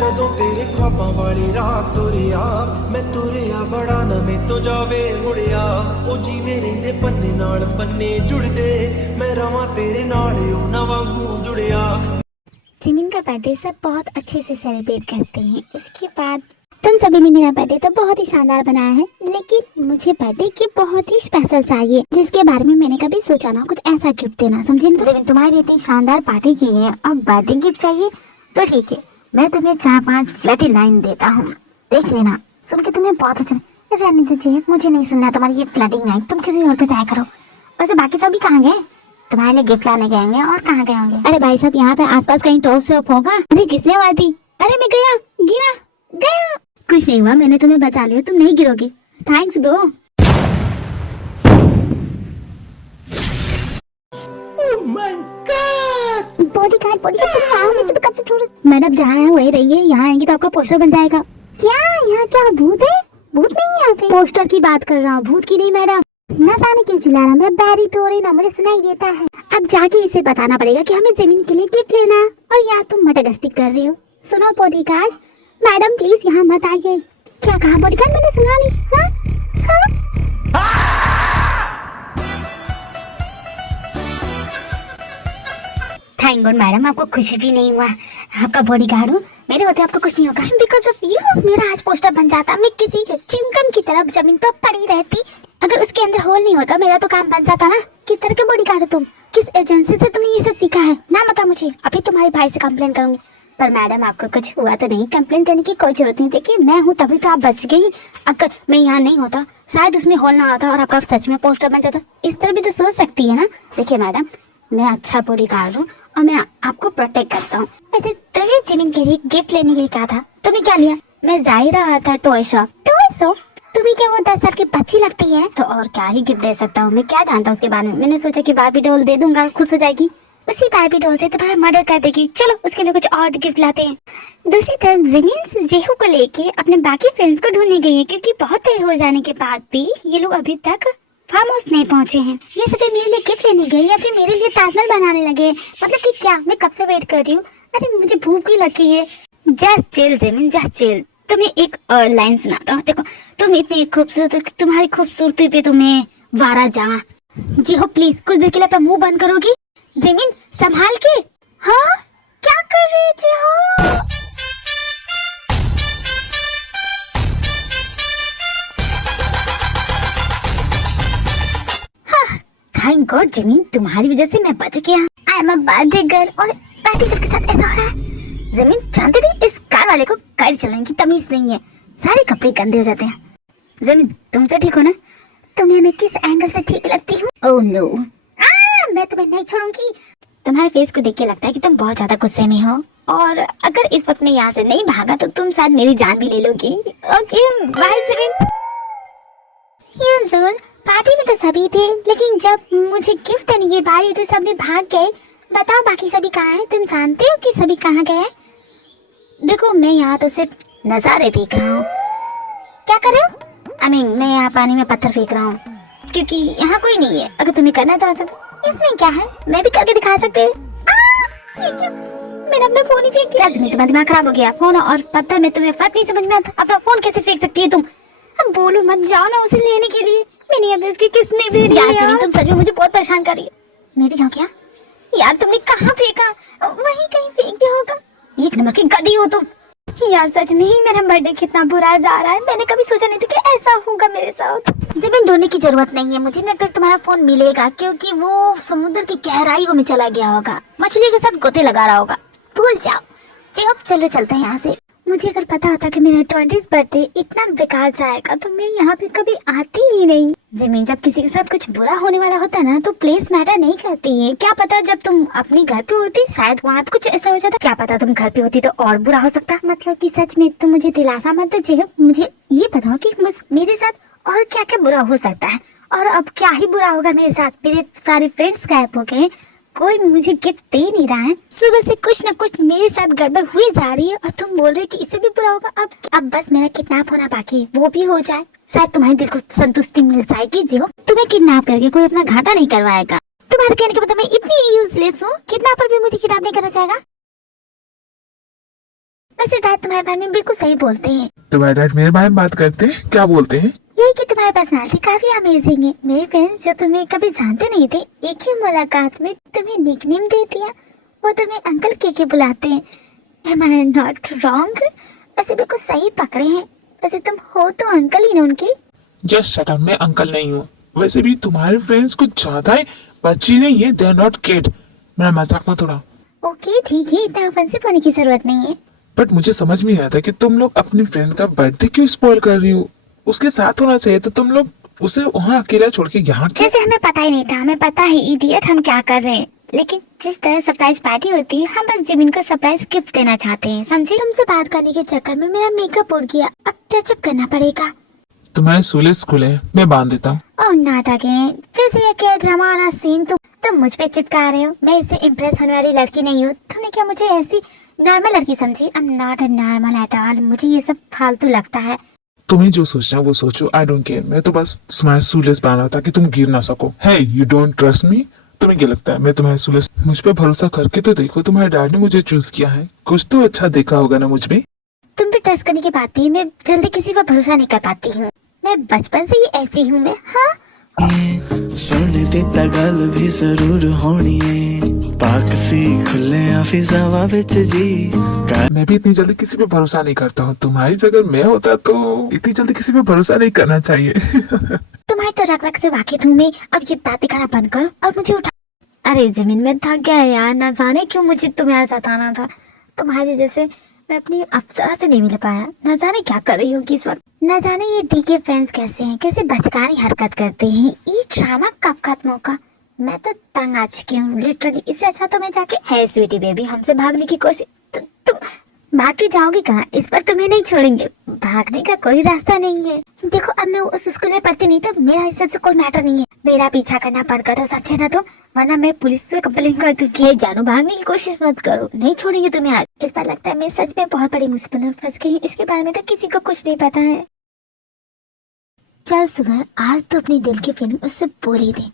ਜਦੋਂ ਤੇਰੇ ख्वाबां वाली रात तुरिया मैं तुरिया बड़ा ना मैं तो जावे मुड़िया ओ जीवे रहिंदे पन्ने नाल पन्ने जुड़दे मैं रवां तेरे नाल ओ ना वांगू जुड़िया। जिमिन का बर्थडे सब बहुत अच्छे से सेलिब्रेट करते हैं। उसके बाद तुम सभी ने मेरा बर्थडे तो बहुत ही शानदार बनाया है, लेकिन मुझे बर्थडे गिफ्ट बहुत ही स्पेशल चाहिए, जिसके बारे में मैंने कभी सोचा ना। कुछ ऐसा गिफ्ट देना, समझे ना। जिमिन तुम्हारी इतनी शानदार पार्टी की है और बर्थडे गिफ्ट चाहिए, तो ठीक है, मैं तुम्हें 4-5 फ्लैटी लाइन देता हूँ, देख लेना। सुन के तुम्हें बहुत अच्छा रहने दीजिए, मुझे नहीं सुनना तुम्हारी ये फ्लैटिंग लाइन, तुम किसी और पे ट्राई करो। वैसे बाकी सभी कहाँ गए? तुम्हारे लिए गिफ्ट लाने गएंगे और कहाँ गए होंगे? अरे भाई साहब, यहाँ पे आसपास कहीं टॉप शॉप होगा। अरे किसने आवाज दी? अरे मैं गया, गिरा गया। कुछ नहीं हुआ, मैंने तुम्हें बचा लिया, तुम नहीं गिरोगे। Thanks bro. बॉडीगार्ड तुम आओ, मैं तुम्हें कब से छोड़। मैडम जहाँ है वही रहिए, यहाँ आएंगे तो आपका पोस्टर बन जाएगा। क्या यहाँ क्या भूत है? भूत नहीं है यहाँ पे। पोस्टर की बात कर रहा हूँ, भूत की नहीं मैडम। न जाने क्यों चिल्ला रहा, मैं बैरी तो रही ना, मुझे सुनाई देता है। अब जाके इसे बताना पड़ेगा कि हमें जमीन के लिए गिफ्ट लेना है, और यार तुम मटगस्ती कर रहे हो। सुनो बॉडीगार्ड, मैडम प्लीज यहाँ मत आइए। क्या कहा बॉडीगार्ड? मैंने सुना नहीं। थैंक गॉड मैडम, आपको कुछ भी नहीं हुआ। आपका बॉडीगार्ड हूँ, मेरे होते आपको कुछ नहीं होगा। बिकॉज ऑफ यू मेरा आज पोस्टर बन जाता, मैं किसी चिमकम की तरफ जमीन पर पड़ी रहती। अगर उसके अंदर होल नहीं होता, मेरा तो काम बन जाता ना। किस तरह के बॉडीगार्ड हो तुम? किस एजेंसी से तुमने ये सब सीखा है? ना बता मुझे, अभी तुम्हारे भाई से कंप्लेन करूंगी। पर मैडम आपको कुछ हुआ तो नहीं, कंप्लेन करने की कोई जरूरत नहीं। देखिए मैं हूँ तभी तो आप बच गई। अगर मैं यहाँ नहीं होता, शायद उसमें होल ना आता और आपका सच में पोस्टर बन जाता। इस तरह भी तो सोच सकती है ना। देखिए मैडम, मैं अच्छा बॉडीगार्ड हूँ और मैं आपको प्रोटेक्ट करता हूँ। वैसे तुमने जिमिन के लिए गिफ्ट लेने के लिए कहा था, तुमने क्या लिया? मैं जा ही रहा था टॉय शॉप। Toy shop? तुम्हें क्या वो 10 साल की बच्ची लगती है? तो और क्या ही गिफ्ट दे सकता हूँ, मैं क्या जानता हूँ उसके बारे में। मैंने सोचा कि बारबी डॉल दे दूंगा, खुश हो जाएगी। उसी बारबी डॉल से तुम्हारा मर्डर कर देगी। चलो उसके लिए कुछ और गिफ्ट लाते हैं। दूसरी तरफ जिमिन जेहू को लेके अपने बाकी फ्रेंड्स को ढूंढने गई है, क्योंकि बहुत देर हो जाने के बाद भी ये लोग अभी तक फार्म हाउस नहीं पहुंचे हैं। ये सभी मेरे लिए गिफ्ट लेने गए या फिर मेरे लिए ताजमहल बनाने लगे? मतलब कि क्या? मैं कब से वेट कर रही हूँ। अरे मुझे भूख भी लगी है। Just chill Jimin, just chill. तुम्हें एक और लाइन सुनाता हूँ। देखो तुम इतनी खूबसूरत हो, तुम्हारी खूबसूरती पे तुम्हें वारा जहाँ। जी हो प्लीज कुछ देर के लिए अपना मुंह बंद करोगी? जिमिन संभाल के। हाँ क्या कर रही है जी हो? थैंक गॉड जिमिन, तुम्हारी वजह से मैं बच गया। I am a birthday girl और पार्टी के साथ ऐसा हो रहा है। जिमिन जानते नहीं, इस कार वाले को गाड़ी चलाने की तमीज नहीं है, सारे कपड़े गंदे हो जाते हैं। जिमिन तुम तो ठीक हो ना? तुम्हें मैं किस एंगल से ठीक लगती हूँ? ओह नो, मैं तुम्हें नहीं छोड़ूंगी। तुम्हारे फेस को देख के लगता है कि तुम बहुत ज्यादा गुस्से में हो, और अगर इस वक्त मैं यहाँ से नहीं भागा तो तुम शायद मेरी जान भी ले लोगी। Okay bye Jimin. पार्टी में तो सभी थे, लेकिन जब मुझे गिफ्ट देने की बारी तो सभी भाग गए। बताओ बाकी सभी कहाँ हैं? तुम जानते हो कि सभी कहाँ गए? देखो मैं यहाँ तो सिर्फ नजारे देख रहा हूँ। क्या कर रहे हो? मैं यहाँ पानी में पत्थर फेंक रहा हूँ, क्योंकि यहाँ कोई नहीं है। अगर तुम्हें करना तो इसमें क्या है, मैं भी करके दिखा सकते हैं। मैंने अपना फोन ही फेंक दिया। तुम्हारा दिमाग खराब हो गया। फोन और पत्थर में तुम्हें फर्क नहीं समझ में आता। अपना फोन कैसे फेंक सकती है तुम? अब बोलो मत, जाओ ना उसे लेने के लिए। मैंने अभी उसकी कितनी भी यार तुम सच में मुझे बहुत परेशान कर रही है। मैं भी जाऊँ क्या? यार तुमने कहाँ फेंका? वहीं कहीं फेंक दिया होगा। एक नंबर की गधी हो तुम। यार सच में ही मेरा बर्थडे कितना बुरा जा रहा है। मैंने कभी सोचा नहीं था कि ऐसा होगा मेरे साथ। जिमिन ढूंढने की जरूरत नहीं है, मुझे लगता है तुम्हारा फोन मिलेगा, क्योंकि वो समुद्र की गहराइयों में चला गया होगा, मछली के साथ गोते लगा रहा होगा। भूल जाओ। चलो चलते हैं यहाँ से। मुझे अगर पता होता कि मेरा 20th बर्थडे इतना बेकार जाएगा तो मैं यहाँ पे कभी आती ही नहीं। जिमिन जब किसी के साथ कुछ बुरा होने वाला होता है ना, तो प्लेस मैटर नहीं करती है। क्या पता जब तुम अपने घर पे होती शायद वहाँ पे कुछ ऐसा हो जाता। क्या पता तुम घर पे होती तो और बुरा हो सकता। मतलब कि सच में तुम मुझे दिलासा मत दो। मुझे ये बताओ कि मेरे साथ और क्या क्या बुरा हो सकता है, और अब क्या ही बुरा होगा मेरे साथ। मेरे सारे फ्रेंड्स गायब हो गए, कोई मुझे गिफ्ट दे नहीं रहा है। सुबह से कुछ न कुछ मेरे साथ गड़बड़ हुई जा रही है, और तुम बोल रहे हो कि इससे भी बुरा होगा। अब बस मेरा किडनैप होना बाकी, वो भी हो जाए, शायद तुम्हारे दिल को संतुष्टि मिल जाएगी। जी हो, तुम्हें किडनैप करके कोई अपना घाटा नहीं करवाएगा। तुम्हारे कहने के मतलब मैं इतनी यूजलेस हूँ? किडनैपर भी मुझे किडनैप नहीं करना चाहेगा। वैसे डैड तुम्हारे बारे में बिल्कुल सही बोलते हैं, तुम्हारे डैड मेरे बारे में बात करते हैं? क्या बोलते हैं? यही कि तुम्हारी पर्सनालिटी काफी अमेजिंग है। मेरे फ्रेंड्स जो तुम्हें कभी जानते नहीं थे, एक ही मुलाकात में तुम्हें निकनेम दे दिया। वो तुम्हें अंकल के बुलाते हैं। Am I not wrong? वैसे बिल्कुल सही पकड़े हैं। वैसे तुम हो तो अंकल ही ना उनके। जस्ट शट अप, मैं अंकल नहीं हूँ। वैसे भी तुम्हारे फ्रेंड्स कुछ ज्यादा ही बच्ची नहीं है, दे आर नॉट किड। मेरा मजाक मत उड़ाओ। ओके ठीक है, इतना ऑफेंसिव होने की जरूरत नहीं है। बट मुझे समझ में नहीं आता कि तुम लोग अपनी फ्रेंड का बर्थडे क्यों स्पॉइल कर रही हो। उसके साथ होना चाहिए, तो तुम लोग उसे वहाँ अकेला छोड़ के यहाँ क्यों? जैसे हमें पता ही नहीं था। हमें पता है इडियट हम क्या कर रहे हैं, लेकिन जिस तरह सरप्राइज पार्टी होती है, हम बस जिमिन को सरप्राइज गिफ्ट देना चाहते हैं, समझे? तुमसे बात करने के चक्कर में मेरा मेकअप उड़ गया। अब टचअप करना पड़ेगा। तुम्हारे सूले खुले, मैं बांध देता हूँ। ओह नॉट अगेन, फिर से ये क्या ड्रामा वाला सीन। तुम मुझ पे चिपका रहे हो। मैं इससे इम्प्रेस होने वाली लड़की नहीं हूँ। तुमने क्या मुझे ऐसी नॉर्मल लड़की समझी? I am not a normal at all. मुझे ये सब फालतू लगता है। तुम्हें जो सोचना है वो सोचो, आई डोंट केयर। मैं तो बस तुम्हारे सूलेस बांधा ताकि तुम गिर ना सको। हे, यू डोंट ट्रस्ट मी? तुम्हें क्या लगता है मैं तुम्हारे सूलेस? मुझ पे भरोसा करके तो देखो, तुम्हारे डैड ने मुझे चूज किया है। कुछ तो अच्छा देखा होगा ना मुझ में। तुम पे ट्रस्ट करने की बात नहीं। मैं जल्दी किसी पर भरोसा नहीं कर पाती हूँ। मैं बचपन से ही ऐसी हूँ। मैं हाँ सुन ਦਿੱਤਾ ਗੱਲ ਵੀ ਜ਼ਰੂਰ ਹੋਣੀ ਏ पाक सी खुले फिजावा बिच जी मैं भी इतनी जल्दी किसी पे भरोसा नहीं करता हूँ। तुम्हारी जगह मैं होता तो इतनी जल्दी किसी पे भरोसा नहीं करना चाहिए। तुम्हारी तो रग रग से वाकिफ हूँ मैं। अब ये बातें करना बंद करो और मुझे उठा। अरे जमीन में थक गया यार। ना जाने क्यों मुझे तुम्हें यहाँ सताना था। तुम्हारी जैसे मैं अपनी अप्सरा से नहीं मिल पाया। न जाने क्या कर रही होगी इस वक्त। न जाने ये डी के फ्रेंड्स कैसे हैं, कैसे बचकानी हरकत करते हैं। ये ड्रामा कब खत्म होगा? मैं तो तंग आ चुकी हूँ लिटरली। इससे अच्छा तो मैं जाके है स्वीटी बेबी हमसे भागने की कोशिश। तुम भाग के जाओगी कहाँ? इस पर तुम्हें नहीं छोड़ेंगे। भागने का कोई रास्ता नहीं है। देखो अब मैं उस स्कूल में पढ़ती नहीं तो मेरा इस सबसे कोई मैटर नहीं है। मेरा पीछा करना पड़कर तो सच्चे ना तो, वरना मैं पुलिस से कंप्लेन कर दूंगी। जानू भागने की कोशिश मत करो, नहीं छोड़ेंगे तुम्हें आज। इस बार लगता है मैं सच में बहुत बड़ी मुसीबत में फंस गई। इसके बारे में तो किसी को कुछ नहीं पता है। चल सुगर, आज तो अपनी दिल की फीलिंग उससे बोल ही दे।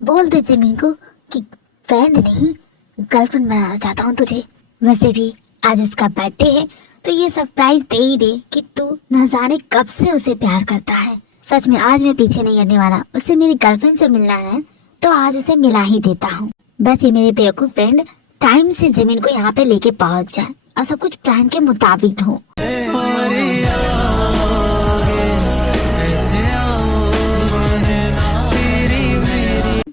बोल दे जिमिन को कि फ्रेंड नहीं गर्लफ्रेंड बनाना चाहता हूँ तुझे। वैसे भी आज उसका बर्थडे है तो ये सरप्राइज दे ही दे कि तू न जाने कब से उसे प्यार करता है। सच में आज मैं पीछे नहीं हटने वाला। उसे मेरी गर्लफ्रेंड से मिलना है तो आज उसे मिला ही देता हूँ। बस ये मेरे बेवकूफ फ्रेंड टाइम से जिमिन को यहाँ पे लेके पहुँच जाए और सब कुछ प्लान के मुताबिक हो।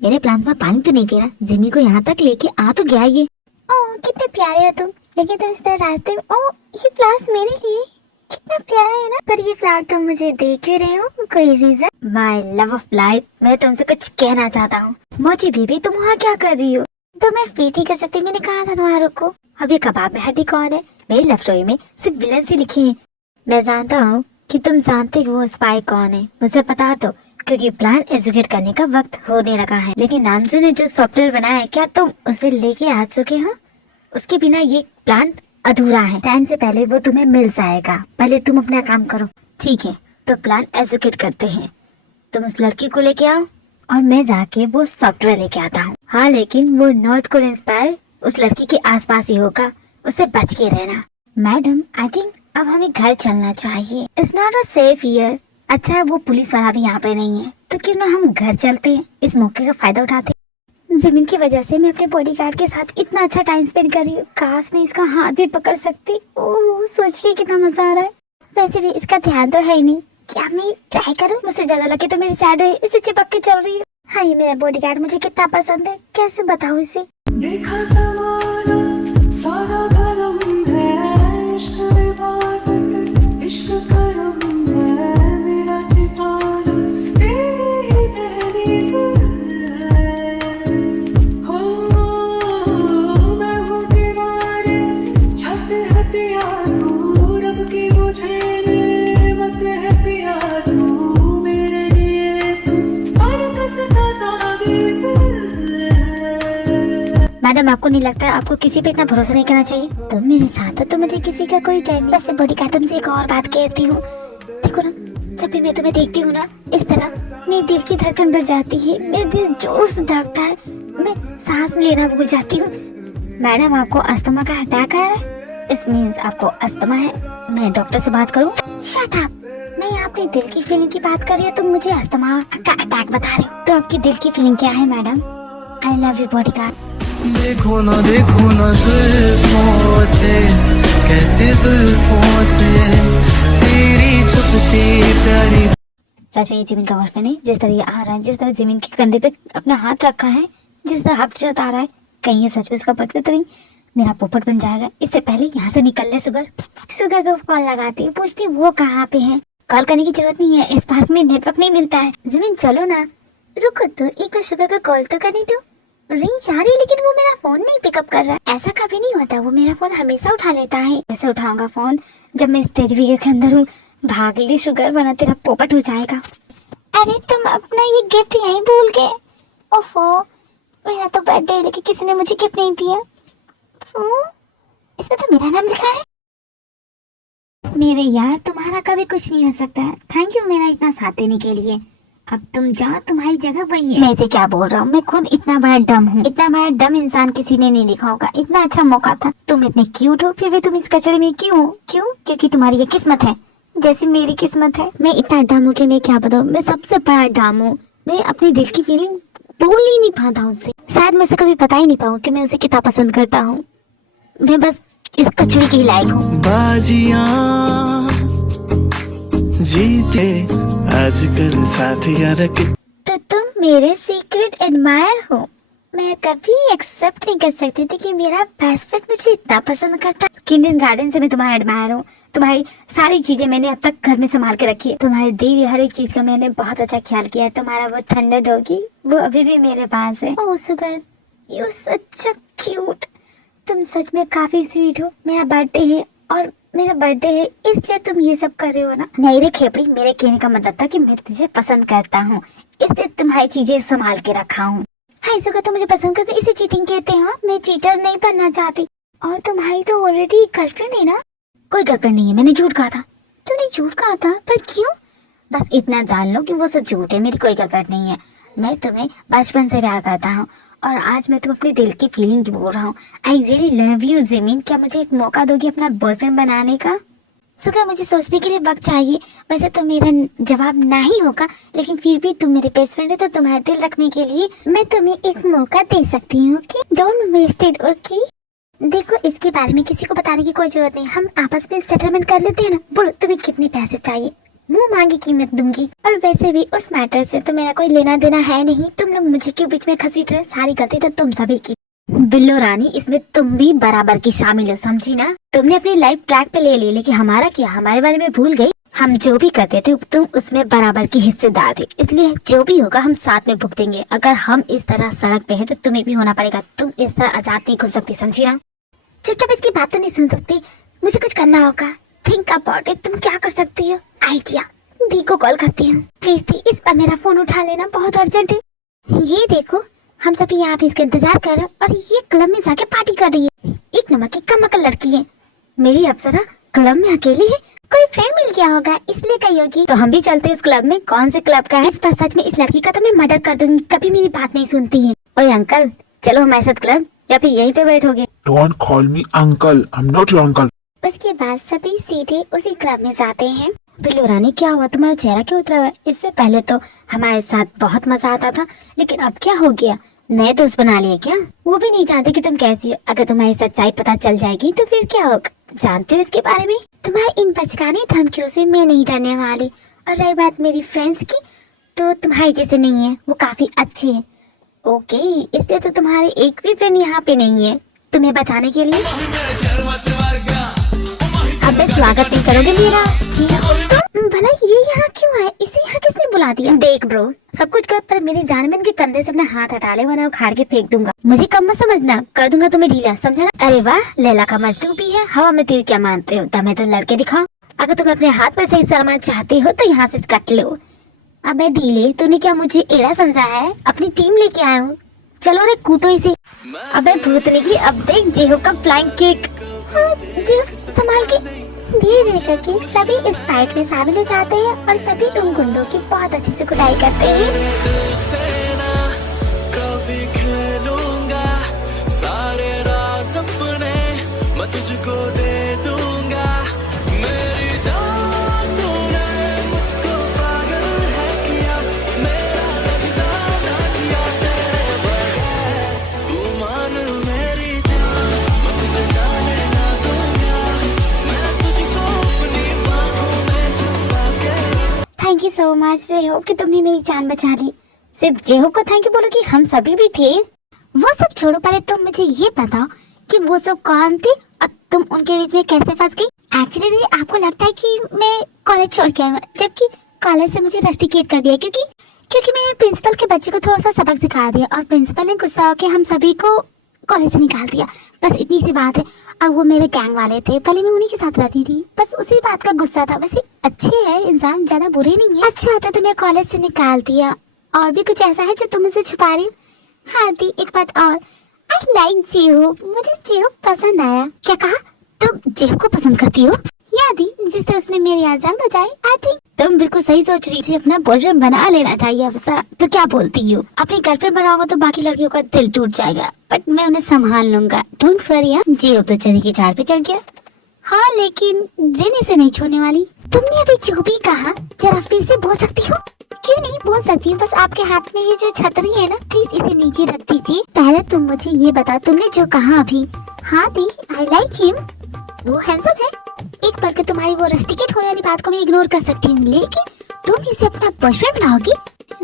मेरे प्लान में पानी तो नहीं फेरा। जिमी को यहाँ तक लेके आ तो गया ये। ओह कितने प्यारे हो तुम। लेकिन तुम इस तरह रास्ते में। ओह ये फ्लावर्स मेरे लिए कितना प्यारा है ना। पर ये फ्लावर तुम मुझे दे क्यों रहे हो? कोई reason? My love of life, मैं तुमसे कुछ कहना चाहता हूँ। मोची बेबी तुम वहाँ क्या कर रही हो? तो मैं वेट ही कर सकती। मैंने कहा था वहाँ रुको। अब ये कबाब में हड्डी कौन है? मेरी लव स्टोरी में सिर्फ विलन से लिखी है। मैं जानता हूँ कि तुम जानते हो वो स्पाई कौन है। मुझे पता तो, क्योंकि प्लान एजुकेट करने का वक्त होने लगा है। लेकिन नामजू ने जो सॉफ्टवेयर बनाया है, क्या तुम उसे लेके आ चुके हो? उसके बिना ये प्लान अधूरा है। टाइम से पहले वो तुम्हें मिल जाएगा। पहले तुम अपना काम करो, ठीक है? तो प्लान एजुकेट करते हैं। तुम उस लड़की को लेके आओ और मैं जाके वो सॉफ्टवेयर लेके आता हूँ। हाँ लेकिन वो नॉर्थ कोरियन स्पाई उस लड़की के आसपास ही होगा। उससे बच के रहना। मैडम आई थिंक अब हमें घर चलना चाहिए। It's not a safe here. अच्छा वो पुलिस वाला भी यहाँ पे नहीं है तो क्यों ना हम घर चलते हैं, इस मौके का फायदा उठाते हैं। जमीन की वजह से मैं अपने बॉडीगार्ड के साथ इतना अच्छा टाइम स्पेंड कर रही हूँ। काश मैं इसका हाथ भी पकड़ सकती। ओह सोच के कितना मजा आ रहा है। वैसे भी इसका ध्यान तो है ही नहीं। क्या मैं ट्राई करूँ? मुझसे ज्यादा लगे तो मेरी सैड है, इसे चिपक के चल रही हूँ। हाँ ये मेरा बॉडीगार्ड मुझे कितना पसंद है, कैसे बताऊँ इसे। देखा ज़माना सारा गरम है, इश्क इबादत इश्क करम है, मेरा ठिकाना तेरी दहलीज़ है। हो मैं हूँ दीवारे छत है पिया तू, रब की मुझे नेमत है पिया तू, मेरे लिए तू बरकत का ताबीज़ है। मैडम आपको नहीं लगता आपको किसी पे इतना भरोसा नहीं करना चाहिए? तुम मेरे साथ हो तो मुझे किसी का कोई डर नहीं। वैसे बॉडीगार्ड तुमसे एक और बात कहती हूँ। देखो ना जब भी मैं तुम्हें देखती हूँ ना इस तरह, मेरे दिल की धड़कन बढ़ जाती है। मेरा दिल जोर से धड़कता है। मैं सांस लेना भूल जाती हूँ। मैडम आपको अस्थमा का अटैक आ रहा है? इस मीन्स आपको अस्थमा है। मैं डॉक्टर से बात करूं? Shut up. मैं अपने दिल की फीलिंग की बात कर रही हूँ, तुम मुझे अस्थमा का अटैक बता रहे हो। तो आपकी दिल की फीलिंग क्या है madam? I love you bodyguard. देखो ना जुल्फों से, कैसे जुल्फों से तेरी छुपती प्यारी। सच में ये जिमिन का बॉयफ्रेंड है? जिस तरह ये आ रहा है, जिस तरह जिमिन के कंधे पे अपना हाथ रखा है, जिस तरह हाथ जता रहा है, कहीं ये सच में उसका बर्थडे तो नहीं? मेरा पोपट बन जाएगा। इससे पहले यहाँ से निकल ले। शुगर को कॉल लगाती है, पूछती वो कहाँ पे है। कॉल करने की जरूरत नहीं है, इस पार्क में नेटवर्क नहीं मिलता है। जिमिन चलो ना। रुको तो एक बार शुगर को कॉल तो करने दो। रिंग जा रही है लेकिन वो मेरा फोन नहीं पिकअप कर रहा है। ऐसा कभी नहीं होता, वो मेरा फोन हमेशा उठा लेता है। ऐसे उठाऊंगा फोन जब मैं स्टेज वीडियो के अंदर हूँ। भाग ली शुगर, वरना तेरा पोपट हो जाएगा। अरे तुम अपना ये गिफ्ट यहीं भूल गए। ओफो, मेरा तो बर्थडे है लेकिन किसी ने मुझे गिफ्ट नहीं दिया। इसमें तो मेरा नाम लिखा है। मेरे यार, तुम्हारा कभी कुछ नहीं हो सकता है। थैंक यू मेरा इतना साथ देने के लिए। अब तुम जाओ, तुम्हारी जगह वही है। मैं इसे क्या बोल रहा हूँ, मैं खुद इतना बड़ा डम हूँ। इतना बड़ा डम इंसान किसी ने नहीं लिखा होगा। इतना अच्छा मौका था, तुम इतने क्यूट हो, फिर भी तुम इस कचरे में क्यों हो? क्यों? क्योंकि तुम्हारी ये किस्मत है, जैसी मेरी किस्मत है। मैं इतना डम हूँ कि मैं क्या बताऊँ, मैं सबसे बड़ा डम हूँ। मैं अपनी दिल की फीलिंग बोल ही नहीं पाता उनसे। शायद मैं से कभी बता ही नहीं पाऊँ कि मैं उसे कितना पसंद करता हूँ। मैं बस इस कचरे की लायक हूँ। बाजियां जीते आजकल साथियां रखे। तो तुम मेरे सीक्रेट एडमायर हो। मैं कभी एक्सेप्ट नहीं कर सकती थी कि मेरा बेस्ट फ्रेंड मुझे इतना पसंद करता। किंडरगार्टन से मैं तुम्हारा एडमायर हूँ। तुम्हारी सारी चीजें मैंने अब तक घर में संभाल के रखी है। तुम्हारी दी हुई हर एक चीज का मैंने बहुत अच्छा ख्याल किया है। तुम्हारा वो ठंडा डॉगी, वो अभी भी मेरे पास है। Oh sugar, you such a cute. तुम सच में काफी स्वीट हो। मेरा बर्थडे है और मेरा बर्थडे है इसलिए तुम ये सब कर रहे हो ना? नहीं रे खेपड़ी, मेरे कहने का मतलब था कि मैं तुझे पसंद करता हूँ, इसलिए तुम्हारी चीजें संभाल के रखा हूँ। हाय सुगर, तुम मुझे पसंद करते, इसे चीटिंग कहते हैं। मैं चीटर नहीं बनना चाहती। और तुम्हारी तो ऑलरेडी गर्लफ्रेंड है ना? कोई गर्लफ्रेंड नहीं है, मैंने झूठ कहा था। तूने झूठ कहा था? पर क्यों? बस इतना जान लो कि वो सब झूठ है, मेरी कोई गर्लफ्रेंड नहीं है। मैं तुम्हें बचपन से प्यार करता हूँ और आज मैं तुम अपनी दिल की फीलिंग की बोल रहा हूँ। I really love you Jimin. क्या मुझे एक मौका दोगी अपना बॉयफ्रेंड बनाने का? सुगर, मुझे सोचने के लिए वक्त चाहिए। वैसे तो मेरा जवाब ना ही होगा, लेकिन फिर भी तुम मेरे बेस्ट फ्रेंड है, तो तुम्हारा दिल रखने के लिए मैं तुम्हें एक मौका दे सकती हूँ। Don't waste it, okay? देखो, इसके बारे में किसी को बताने की कोई जरूरत नहीं। हम आपस में सेटलमेंट कर लेते हैं ना। बोलो तुम्हें कितने पैसे चाहिए, मुंह मांगी कीमत दूंगी। और वैसे भी उस मैटर से तो मेरा कोई लेना देना है नहीं। तुम लोग मुझे क्यों बीच में घसीट रहे? सारी गलती तो तुम सभी की। बिल्लो रानी, इसमें तुम भी बराबर की शामिल हो, समझी ना? तुमने अपनी लाइफ ट्रैक पे ले ली, लेकिन हमारा क्या? हमारे बारे में भूल गई? हम जो भी करते थे तुम उसमें बराबर की हिस्सेदार थे, इसलिए जो भी होगा हम साथ में भुगतेंगे। अगर हम इस तरह सड़क पे है तो तुम्हें भी होना पड़ेगा। तुम इस तरह आजाद नहीं घूम सकती, समझी ना? चुपचाप इसकी बात तो नहीं सुन सकती। मुझे कुछ करना होगा। Think about it. तुम क्या कर सकती हो? आइडिया। दी को कॉल करती हूँ। प्लीज दी, इस बार मेरा फोन उठा लेना, बहुत अर्जेंट है। ये देखो, हम सभी यहाँ पे इसका इंतजार कर रहे हैं और ये क्लब में जाके पार्टी कर रही है। एक नंबर की कमअकल लड़की है। मेरी अप्सरा क्लब में अकेली है। कोई फ्रेंड मिल गया होगा इसलिए कही होगी। तो हम भी चलते हैं उस क्लब में। कौन से क्लब का है? इस बार सच में इस लड़की का तो मैं मर्डर कर दूंगी। कभी मेरी बात नहीं सुनती है। ओए अंकल, चलो हमारे साथ क्लब, या फिर यहीं पे बैठोगे? Don't call me uncle. I'm not your uncle. उसके बाद सभी सीधे उसी क्लब में जाते हैं। बिल्लो रानी, क्या हुआ? तुम्हारा चेहरा क्यों उतरा हुआ है? इससे पहले तो हमारे साथ बहुत मजा आता था, लेकिन अब क्या हो गया? नए दोस्त बना लिए क्या? वो भी नहीं जानते कि तुम कैसी हो। अगर तुम्हारी सच्चाई पता चल जाएगी तो फिर क्या होगा? जानते हो इसके बारे में? तुम्हारी इन बचकाने धमकियों से मैं नहीं डरने वाली। और रही बात मेरी फ्रेंड्स की, तो तुम्हारी जैसे नहीं है, वो काफी अच्छी है। ओके, इसलिए तो तुम्हारे एक भी फ्रेंड यहाँ पे नहीं है तुम्हें बचाने के लिए। अब स्वागत नहीं करोगे मेरा? जी तुम भला ये यहाँ क्यों है? इसे यहाँ किसने बुला दिया? देख ब्रो, सब कुछ कर, पर मेरी जान में इनके कंधे से अपना हाथ हटा ले, वरना उखाड़ के फेंक दूंगा। मुझे कम मत समझना, कर दूंगा तुम्हें ढीला, समझा ना? अरे वाह, लैला का मजनू भी है। हवा में तीर क्या मानते हो? दमे तो लड़के दिखाओ। अगर तुम अपने हाथ पर सही सलामत चाहते हो तो यहाँ से कट लो। अबे ढीले, तूने क्या मुझे एड़ा समझा है? अपनी टीम लेके आया हूँ, चलो रे कूटो इसे। अबे भूतनी की, अब देख जेहो का फ्लाइंग किक। हाँ, जेहो संभाल के। धीरे धीरे करके सभी इस फाइट में शामिल हो जाते हैं और सभी उन गुंडों की बहुत अच्छे से कुटाई करते हैं। कभी खेलूंगा सारे राज अपने, मैं तुझको दे थैंक यू सो मच जेहोप कि तुमने मेरी जान बचा ली। सिर्फ जेहोप को थैंक यू बोलो कि हम सभी भी थे। वो सब छोड़ो, पहले तुम मुझे ये बताओ कि वो सब कौन थे और तुम उनके बीच में कैसे फंस गई। एक्चुअली दीदी आपको लगता है कि मैं कॉलेज छोड़ के आई हूँ, जबकि कॉलेज से मुझे रस्टिकेट कर दिया क्योंकि मैंने प्रिंसिपल के बच्चे को थोड़ा सा सबक सिखा दिया और प्रिंसिपल ने गुस्सा होकर हम सभी को कॉलेज से निकाल दिया। बस इतनी सी बात है। और वो मेरे गैंग वाले थे, पहले मैं उन्हीं के साथ रहती थी, बस उसी बात का गुस्सा था। वैसे अच्छे है इंसान, ज्यादा बुरे नहीं है। अच्छा तो तुम्हें कॉलेज से निकाल दिया, और भी कुछ ऐसा है जो तुम मुझसे छुपा रही हो? हाँ दी एक बात और, आई लाइक जेहोप, मुझे जेहोप पसंद आया। क्या कहा? तुम जेहोप को पसंद करती हो? यादी जिससे उसने मेरी जान बचाई। आई थिंक तुम बिल्कुल सही सोच रही थी, अपना बॉयफ्रेंड बना लेना चाहिए अवसर। तो क्या बोलती हो? अपनी गर्लफ्रेंड बनाओगे तो बाकी लड़कियों का दिल टूट जाएगा, बट मैं उन्हें संभाल लूंगा, डोंट वरी। जेहोप तो चने की झाड़ पे चढ़ गया। हाँ लेकिन जेनी से नहीं छोड़ने वाली। तुमने अभी जो भी कहा जरा फिर से बोल सकती हो? क्यों नहीं बोल सकती हूँ, बस आपके हाथ में ये जो छतरी है ना, प्लीज इसे नीचे रख दीजिए। पहले तुम मुझे ये बता, तुमने जो कहा अभी। हाँ दी आई लाइक हिम, वो हैंडसम है। एक पल के तुम्हारी वो रस्टिकेट होने वाली बात को मैं इग्नोर कर सकती हूँ, लेकिन तुम इसे अपना बॉयफ्रेंड बनाओगी?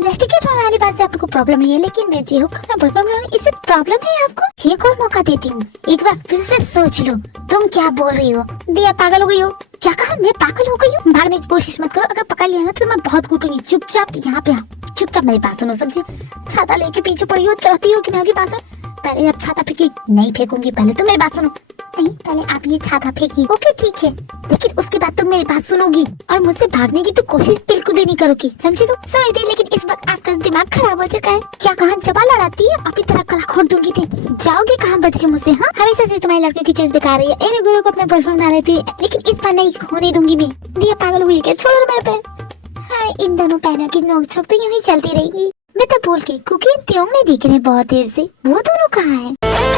रस्टिकेट होने वाली बात से आपको प्रॉब्लम नहीं है, लेकिन मैं जेहोप को अपना बॉयफ्रेंड बनाऊंगी, इससे प्रॉब्लम है आपको? एक और मौका देती हूँ, एक बार फिर से सोच लो। तुम क्या बोल रही हो? दिया पागल हो गई हो? क्या कहा? मैं पागल हो गई हूँ? भागने की कोशिश मत करो, अगर पकड़ लिया ना तो मैं बहुत कूटूंगी। चुपचाप यहाँ पे आओ, चुपचाप मेरी बात सुनो। सबसे छाता लेके पीछे पड़ी हो, चाहती हो कि मैं आपकी बात सुनूं? पहले आप छाता फेंकी, नहीं फेंकूंगी, पहले तुम मेरी बात सुनो। नहीं पहले आप ये छाता फेंकी, ओके ठीक है, लेकिन उसके बाद तुम मेरी बात सुनोगी और मुझसे भागने की तो कोशिश बिल्कुल भी नहीं करोगी, समझी? तुम सॉरी दी, लेकिन इस वक्त आपका दिमाग खराब हो चुका है। क्या कहा? जबा लड़ाती है, अभी तरह कला खोड़ दूंगी थी। जाओगे कहाँ बच के मुझसे? हाँ हमेशा से तुम्हारी लड़कियों की चॉइस बेकार रही है। एक गुरु को अपने बॉयफ्रेंड बना लेती है, लेकिन इस बार नहीं होने दूंगी मैं। दिया पागल हुई क्या? छोड़ो मेरे पैर। हाँ इन दोनों पैरों की नोक-झोंक तो यूं ही चलती रहेगी। मैं तो बोल के कुकी त्योंग नहीं दिख रहे बहुत देर से, वो दोनों कहाँ है?